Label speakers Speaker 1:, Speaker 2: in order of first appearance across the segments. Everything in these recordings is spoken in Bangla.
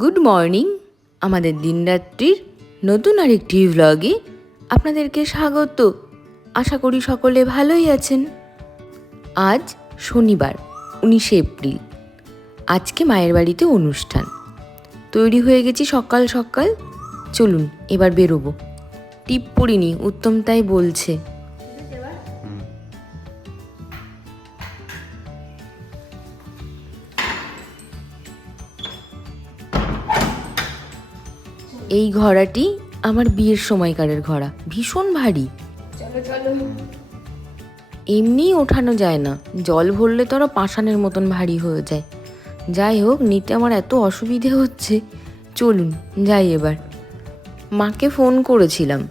Speaker 1: Good morning. আমাদের দিনরাত্রির নতুন আরেকটি ভ্লগে আপনাদেরকে স্বাগত। আশা করি সকলে ভালোই আছেন। আজ শনিবার, উনিশে এপ্রিল। আজকে মায়ের বাড়িতে অনুষ্ঠান। তৈরি হয়ে গেছি সকাল সকাল। চলুন, এবার বেরোবো। টিপ পড়িনি, উত্তম তাই বলছে। এই ঘোড়াটি আমার বিয়ের সময়কারের ঘোড়া। ভীষণ ভারী। এমনিই ওঠানো যায় না। জল ভরলে তো আরও পাষাণের মতন ভারী হয়ে যায়। যাই হোক নিতে আমার এত অসুবিধে হচ্ছে। চলুন যাই এবার। মাকে ফোন করেছিলাম।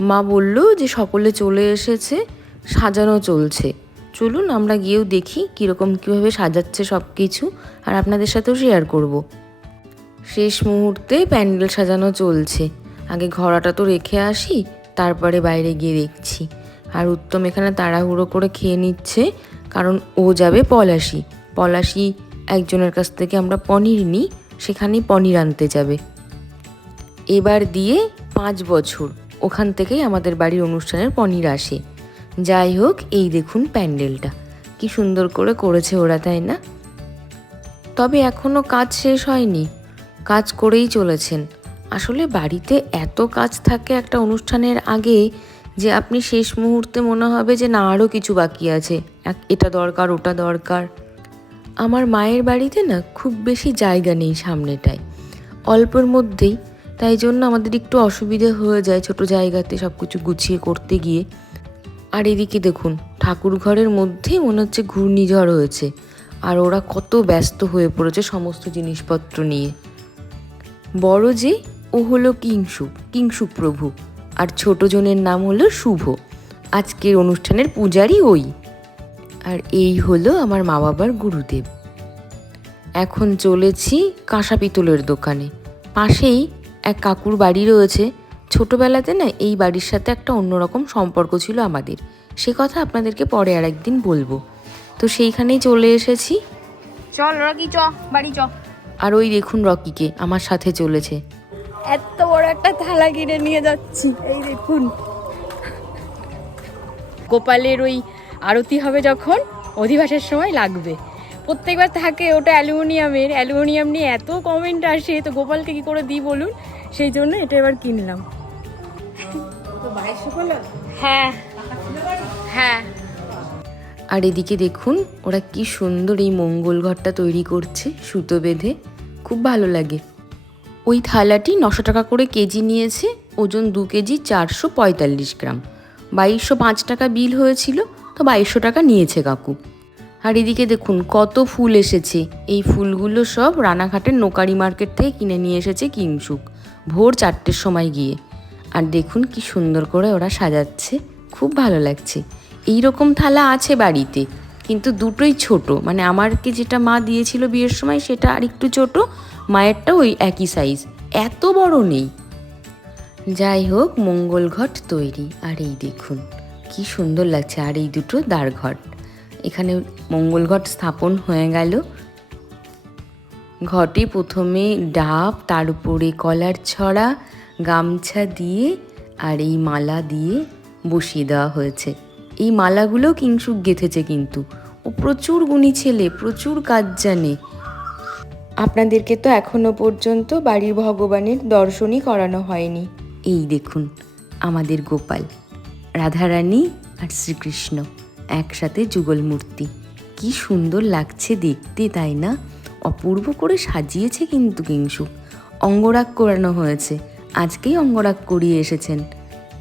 Speaker 1: মা বলল যে সকলে চলে এসেছে সাজানো চলছে। চলুন আমরা গিয়েও দেখি কীরকম কীভাবে সাজাচ্ছে সব কিছু আর আপনাদের সাথেও শেয়ার করব। শেষ মুহূর্তে প্যান্ডেল সাজানো চলছে। আগে ঘোড়াটা তো রেখে আসি, তারপরে বাইরে গিয়ে দেখছি। আর উত্তম এখানে তাড়াহুড়ো করে খেয়ে নিচ্ছে, কারণ ও যাবে পলাশি। পলাশি একজনের কাছ থেকে আমরা পনির নিই, সেখানেই পনির আনতে যাবে। এবার দিয়ে পাঁচ বছর ওখান থেকেই আমাদের বাড়ির অনুষ্ঠানের পনির আসে। যাই হোক, এই দেখুন প্যান্ডেলটা। কি সুন্দর করে করেছে ওরা, তাই না? তবে এখনও কাজ শেষ হয়নি। কাজ করেই চলেছেন। আসলে বাড়িতে এত কাজ থাকে একটা অনুষ্ঠানের আগে যে আপনি শেষ মুহূর্তে মনে হবে যে না আরও কিছু বাকি আছে। এটা দরকার, ওটা দরকার। আমার মায়ের বাড়িতে না খুব বেশি জায়গা নেই সামনেটায়। অল্পের মধ্যেই। তাই জন্য আমাদের একটু অসুবিধে হয়ে যায় ছোট জায়গাতে সব কিছু গুছিয়ে করতে গিয়ে। আর এদিকে দেখুন ঠাকুর ঘরের মধ্যেই মনে হচ্ছে ঘূর্ণিঝড় হয়েছে। আর ওরা কত ব্যস্ত হয়ে পড়েছে সমস্ত জিনিসপত্র নিয়ে। বড় যে, ও হলো কিংসুক কিংসুক প্রভু। আর ছোট জনের নাম হলো শুভ। আজকের অনুষ্ঠানের পূজারই ওই। আর এই হলো আমার মা বাবার গুরুদেব। এখন চলেছি কাঁসা পিতলের দোকানে। পাশেই এক কাকুর বাড়ি রয়েছে। ছোটবেলাতে না এই বাড়ির সাথে একটা অন্যরকম সম্পর্ক ছিল আমাদের। সে কথা আপনাদেরকে পরে আর একদিন বলব। তো সেইখানেই চলে এসেছি।
Speaker 2: চল রকি, চ, বাড়ি চ।
Speaker 1: আর ওই দেখুন রকিকে আমার সাথে চলেছে।
Speaker 2: এত বড় একটা থালা কিনে নিয়ে যাচ্ছি এই দেখুন। গোপালের ওই আরতি হবে যখন অধিবাসের সময় লাগবে। প্রত্যেকবার থাকে ওটা অ্যালুমিনিয়ামের অ্যালুমিনিয়াম নিয়ে এত কমেন্ট আসে তো গোপালকে কি করে দিই বলুন? সেই জন্য এটা এবার কিনলাম হ্যাঁ। হ্যাঁ।
Speaker 1: আর এদিকে দেখুন ওরা কি সুন্দর এই মঙ্গল ঘরটা তৈরি করছে সুতো বেঁধে। খুব ভালো লাগে। ওই থালাটি নশো টাকা করে কেজি নিয়েছে, ওজন দু কেজি চারশো পঁয়তাল্লিশ গ্রাম। বাইশশো পাঁচ টাকা বিল হয়েছিল, তো বাইশশো টাকা নিয়েছে কাকু। আর এদিকে দেখুন, কত ফুল এসেছে। এই ফুলগুলো সব রানাঘাটের নোকারি মার্কেট থেকে কিনে নিয়ে এসেছে কিংসুক ভোর চারটের সময় গিয়ে। আর দেখুন কি সুন্দর করে ওরা সাজাচ্ছে, খুব ভালো লাগছে। এই রকম থালা আছে বাড়িতে। কিন্তু দুটোই ছোট। মানে আমারকে যেটা মা দিয়েছিল বিয়ের সময় সেটা আর একটু ছোট মায়েরটা ওই একই সাইজ এত বড় নেই। যাই হোক, মঙ্গল ঘট তৈরি। আর এই দেখুন, কি সুন্দর লাগছে। আর এই দুটো দ্বারঘট এখানে মঙ্গল ঘট স্থাপন হয়ে গেল। ঘটে প্রথমে ডাব, তার উপরে কলার ছড়া, গামছা দিয়ে, আর এই মালা দিয়ে বসিয়ে দেওয়া হয়েছে। এই মালাগুলো কিংসুক গেঁথেছে কিন্তু। ও প্রচুর গুণী ছেলে প্রচুর কাজ জানে। আপনাদেরকে তো এখনও পর্যন্ত বাড়ির ভগবানের দর্শনই করানো হয়নি। এই দেখুন আমাদের গোপাল রাধারানী আর শ্রীকৃষ্ণ একসাথে যুগল মূর্তি কি সুন্দর লাগছে দেখতে তাই না? অপূর্ব করে সাজিয়েছে কিন্তু কিংসু অঙ্গরাগ করানো হয়েছে। আজকেই অঙ্গরাগ করিয়ে এসেছেন।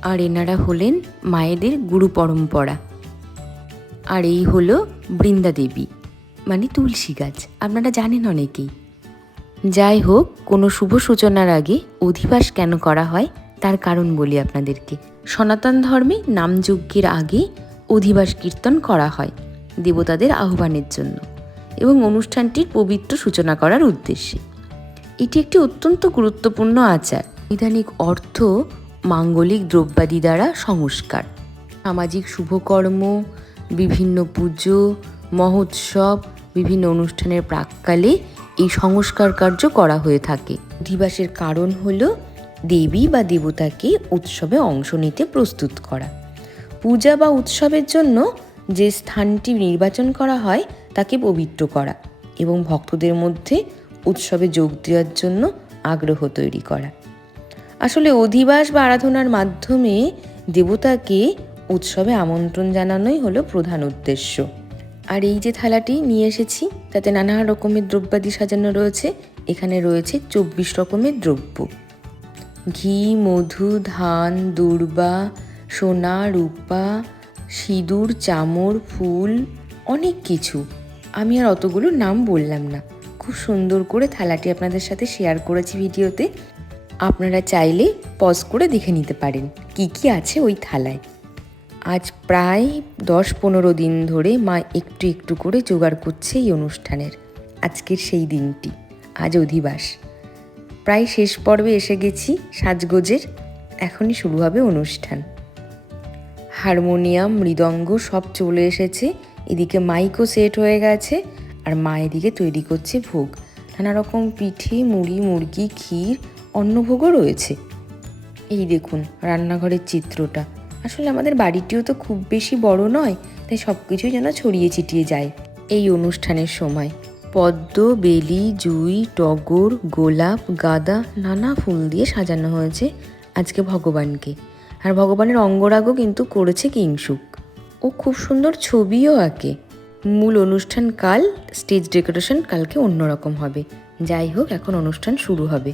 Speaker 1: আর এনারা হলেন মায়েদের গুরু পরম্পরা। আর এই হলো বৃন্দা দেবী মানে তুলসী গাছ, আপনারা জানেন অনেকেই। যাই হোক, কোনো শুভ সূচনার আগে অধিবাস কেন করা হয়, তার কারণ বলি আপনাদেরকে। সনাতন ধর্মে নামযজ্ঞের আগে অধিবাস কীর্তন করা হয় দেবতাদের আহ্বানের জন্য এবং অনুষ্ঠানটির পবিত্র সূচনা করার উদ্দেশ্যে। এটি একটি অত্যন্ত গুরুত্বপূর্ণ আচার। ইদানিক অর্থ মাঙ্গলিক দ্রব্যাদি দ্বারা সংস্কার। সামাজিক শুভকর্ম, বিভিন্ন পুজো, মহোৎসব, বিভিন্ন অনুষ্ঠানের প্রাককালে এই সংস্কার কার্য করা হয়ে থাকে। অধিবাসের কারণ হল দেবী বা দেবতাকে উৎসবে অংশ নিতে প্রস্তুত করা। পূজা বা উৎসবের জন্য যে স্থানটি নির্বাচন করা হয়, তাকে পবিত্র করা এবং ভক্তদের মধ্যে উৎসবে যোগ দেওয়ার জন্য আগ্রহ তৈরি করা। আসলে অধিবাস বা আরাধনার মাধ্যমে দেবতাকে উৎসবে আমন্ত্রণ জানানোই হলো প্রধান উদ্দেশ্য। আর এই যে থালাটি নিয়ে এসেছি, তাতে নানা রকমের দ্রব্যাদি সাজানো রয়েছে। এখানে রয়েছে চব্বিশ রকমের দ্রব্য। ঘি, মধু, ধান, দুর্বা, সোনা, রূপা, সিঁদুর, চামর, ফুল, অনেক কিছু। আমি আর অতগুলো নাম বললাম না। খুব সুন্দর করে থালাটি আপনাদের সাথে শেয়ার করেছি ভিডিওতে। আপনারা চাইলে পজ করে দেখে নিতে পারেন কি কি আছে ওই থালায়। আজ প্রায় দশ পনেরো দিন ধরে মা একটু একটু করে জোগাড় করছে এই অনুষ্ঠানের। আজকের সেই দিনটি, আজ অধিবাস। প্রায় শেষ পর্বে এসে গেছি সাজগোজের, এখনই শুরু হবে অনুষ্ঠান। হারমোনিয়াম, মৃদঙ্গ সব চলে এসেছে, এদিকে মাইকও সেট হয়ে গেছে, আর মা এদিকে তৈরি করছে ভোগ। নানা রকম পিঠে, মুড়ি, মুরগি, ক্ষীর অন্নভোগও রয়েছে। এই দেখুন, রান্নাঘরের চিত্রটা। আসলে আমাদের বাড়িটিও তো খুব বেশি বড় নয়, তাই সব কিছুই যেন ছড়িয়ে ছিটিয়ে যায়। এই অনুষ্ঠানের সময় পদ্ম, বেলি, জুই, টগর, গোলাপ, গাঁদা, নানা ফুল দিয়ে সাজানো হয়েছে আজকে ভগবানকে। আর ভগবানের অঙ্গরাগও কিন্তু করেছে কিংসুক। ও খুব সুন্দর ছবিও আঁকে। মূল অনুষ্ঠান কাল, স্টেজ ডেকোরেশন কালকে অন্যরকম হবে। যাই হোক, এখন অনুষ্ঠান শুরু হবে।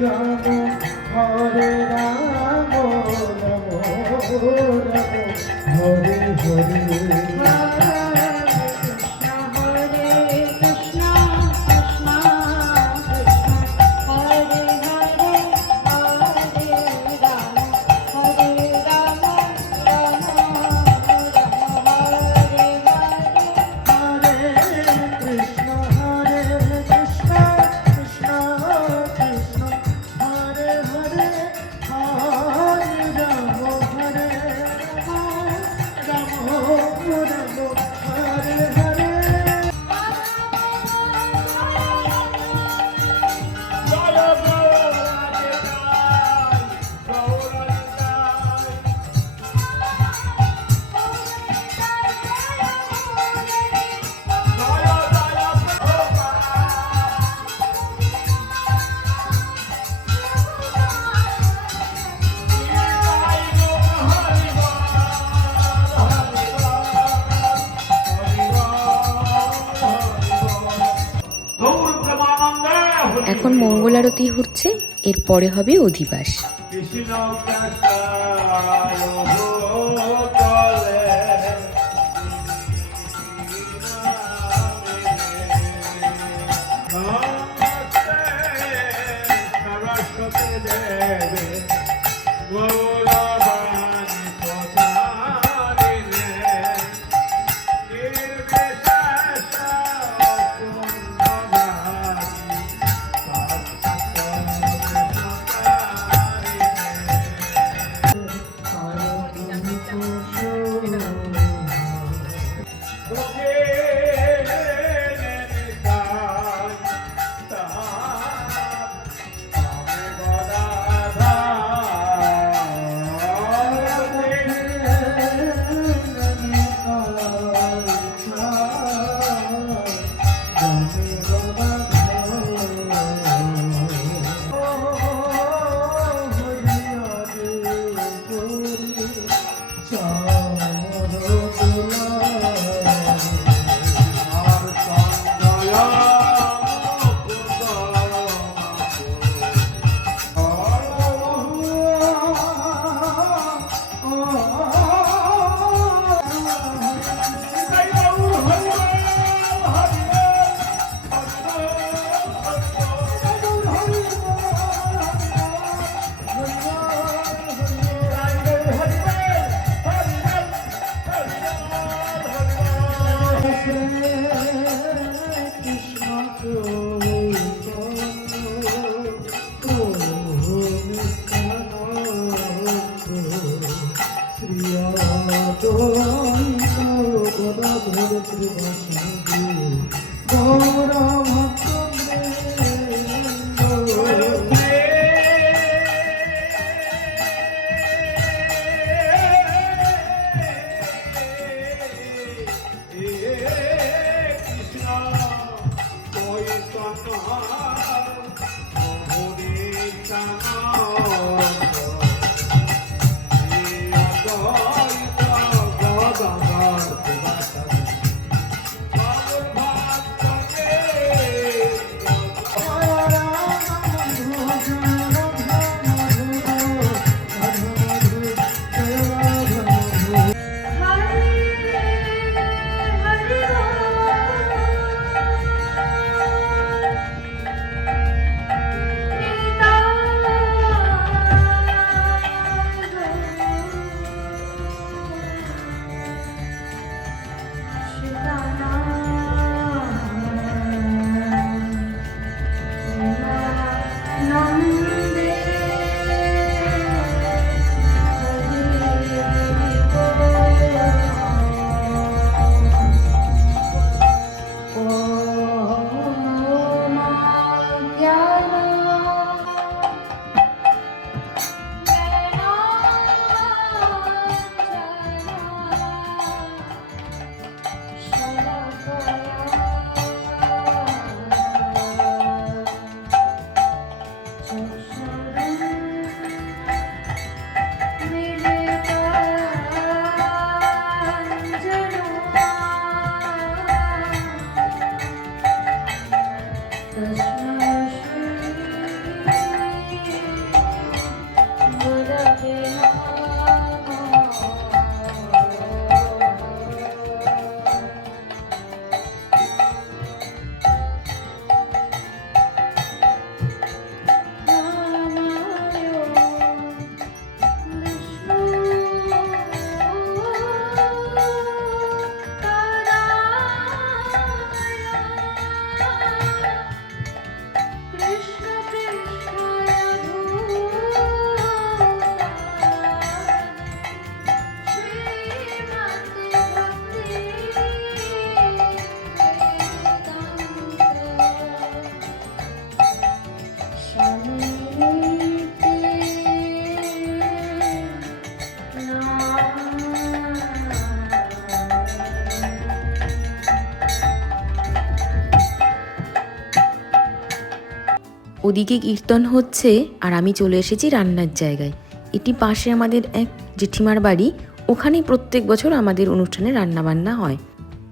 Speaker 1: আরতি হচ্ছে এরপরে হবে অধিবাস।
Speaker 3: হরে
Speaker 1: ওদিকে কীর্তন হচ্ছে আর আমি চলে এসেছি রান্নার জায়গায়। এটি পাশে আমাদের এক জেঠিমার বাড়ি, ওখানেই প্রত্যেক বছর আমাদের অনুষ্ঠানে রান্না বান্না হয়।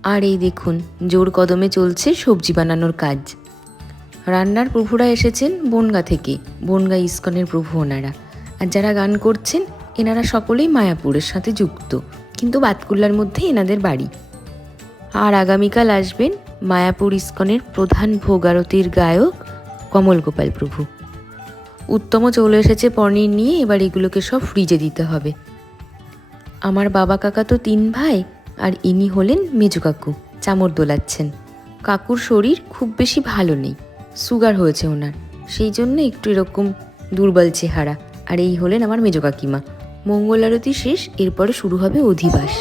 Speaker 1: আর এই দেখুন, জোর কদমে চলছে সবজি বানানোর কাজ। রান্নার প্রভুরা এসেছেন বনগা থেকে, বনগা ইস্কনের প্রভু ওনারা। আর যারা গান করছেন, এনারা সকলেই মায়াপুরের সাথে যুক্ত, কিন্তু বাতকুল্লার মধ্যে এনাদের বাড়ি। আর আগামীকাল আসবেন মায়াপুর ইস্কনের প্রধান ভোগ আরতির গায়ক কমল গোপাল প্রভু। উত্তম চলে এসেছে পনির নিয়ে, এবার এগুলোকে সব ফ্রিজে দিতে হবে। আমার বাবা কাকা তো তিন ভাই, আর ইনি হলেন মেজো কাকু, চামর দোলাচ্ছেন। কাকুর শরীর খুব বেশি ভালো নেই, সুগার হয়েছে ওনার। সেই জন্য একটু এরকম দুর্বল চেহারা, আর এই হলেন আমার মেজো কাকিমা। মঙ্গল আরতি শেষ, এরপরে শুরু হবে অধিবাস।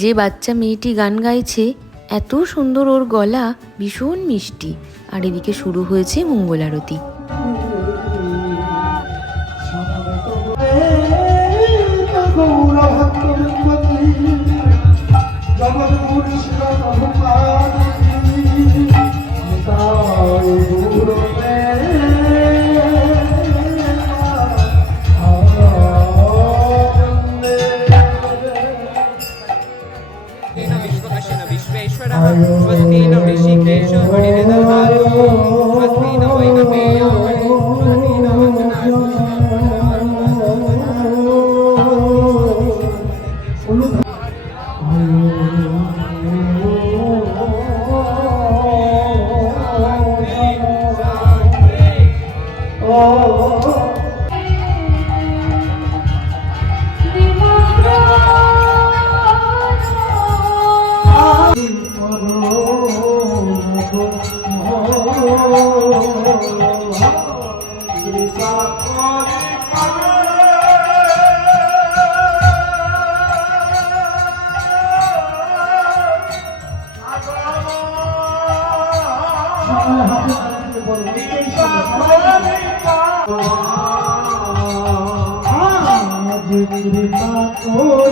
Speaker 1: যে বাচ্চা মেয়েটি গান গাইছে, এত সুন্দর ওর গলা, ভীষণ মিষ্টি। আর এদিকে শুরু হয়েছে মঙ্গল আরতি।
Speaker 4: Oh, কৃপা কো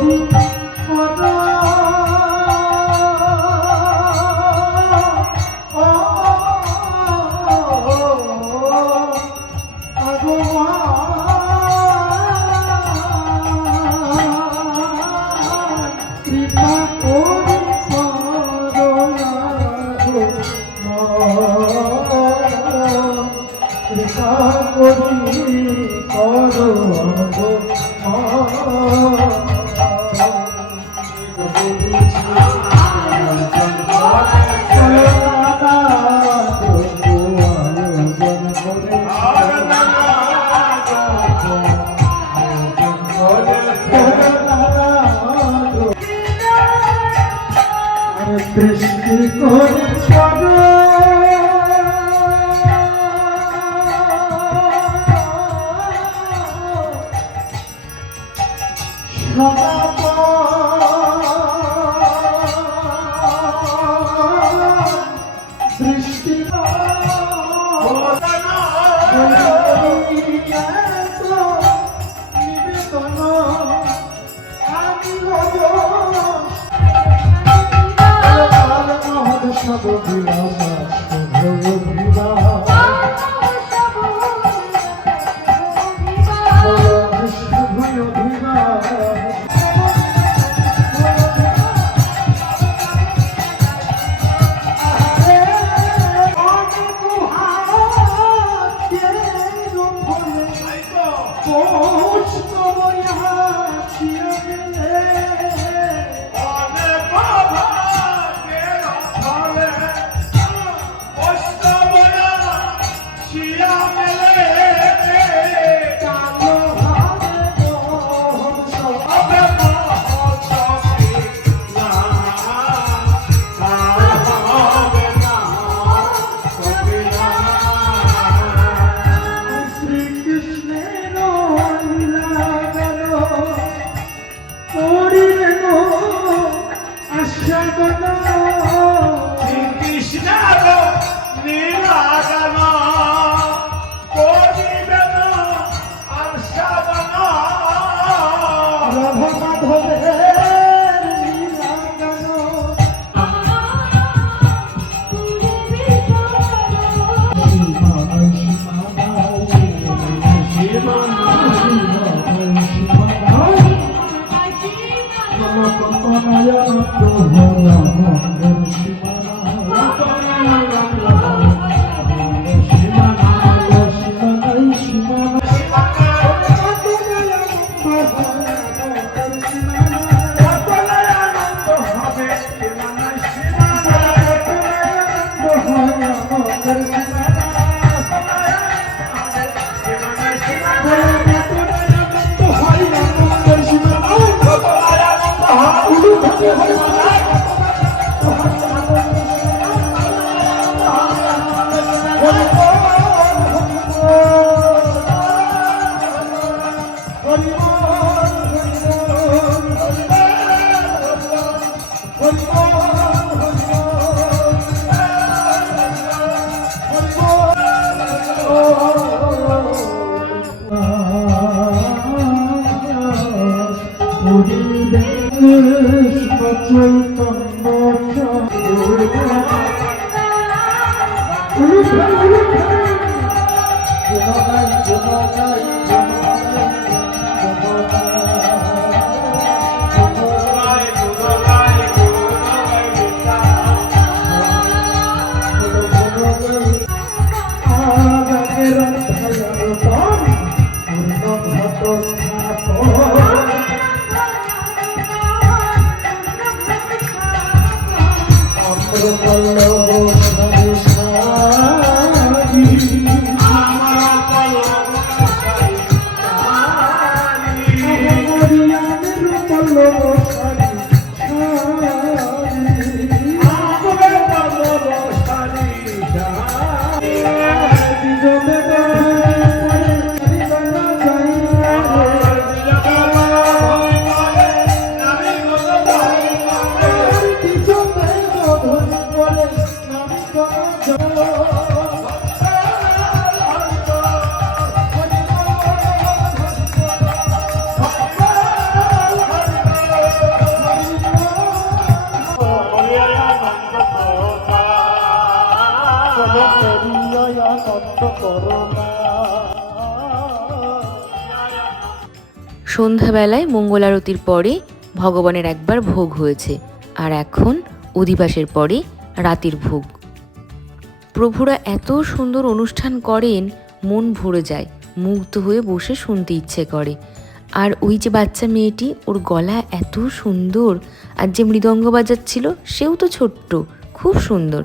Speaker 4: করে Oh
Speaker 1: সন্ধ্যাবেলায় মঙ্গল আরতির পরে ভগবানের একবার ভোগ হয়েছে, আর এখন অধিবাসের পরে রাতের ভোগ। প্রভুরা এত সুন্দর অনুষ্ঠান করেন, মন ভরে যায়, মুগ্ধ হয়ে বসে শুনতে ইচ্ছে করে। আর ওই যে বাচ্চা মেয়েটি, ওর গলা এত সুন্দর, আর যে মৃদঙ্গ বাজাচ্ছিল, সেও তো ছোট্ট, খুব সুন্দর।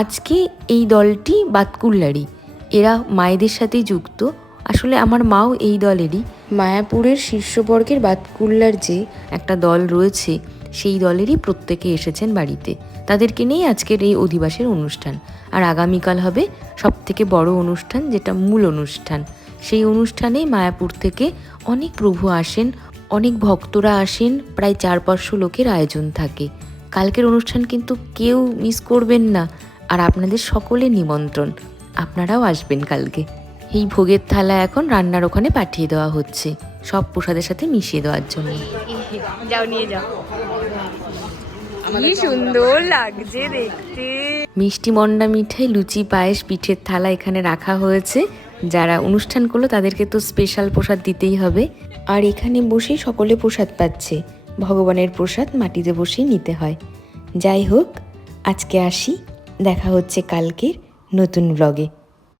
Speaker 1: আজকে এই দলটি বাতকুল্লারি। এরা মায়েদের সাথেই যুক্ত। আসলে আমার মাও এই দলেরই। মায়াপুরের শীর্ষবর্গের বাতকুল্লার যে একটা দল রয়েছে সেই দলেরই প্রত্যেকে এসেছেন বাড়িতে। তাদেরকে নিয়েই আজকের এই অধিবাসের অনুষ্ঠান। আর আগামীকাল হবে সব থেকে বড় অনুষ্ঠান যেটা মূল অনুষ্ঠান। সেই অনুষ্ঠানে মায়াপুর থেকে অনেক প্রভু আসেন অনেক ভক্তরা আসেন প্রায় চার পাঁচশো লোকের আয়োজন থাকে। কালকের অনুষ্ঠান কিন্তু কেউ মিস করবেন না। আর আপনাদের সকলের নিমন্ত্রণ। আপনারাও আসবেন কালকে। এই ভোগের থালা এখন রান্নার ওখানে পাঠিয়ে দেওয়া হচ্ছে। সব প্রসাদের সাথে মিশিয়ে দেওয়ার জন্য।
Speaker 2: যাও নিয়ে যাও। কি সুন্দর লাগছে দেখতে।
Speaker 1: মিষ্টি মন্ডা মিঠাই লুচি পায়েস পিঠের থালা এখানে রাখা হয়েছে। যারা অনুষ্ঠান করল তাদেরকে তো স্পেশাল প্রসাদ দিতেই হবে। আর এখানে বসেই সকলে প্রসাদ পাচ্ছে। ভগবানের প্রসাদ মাটিতে বসেই নিতে হয়। যাই হোক আজকে আসি। দেখা হচ্ছে কালকের নতুন ব্লগে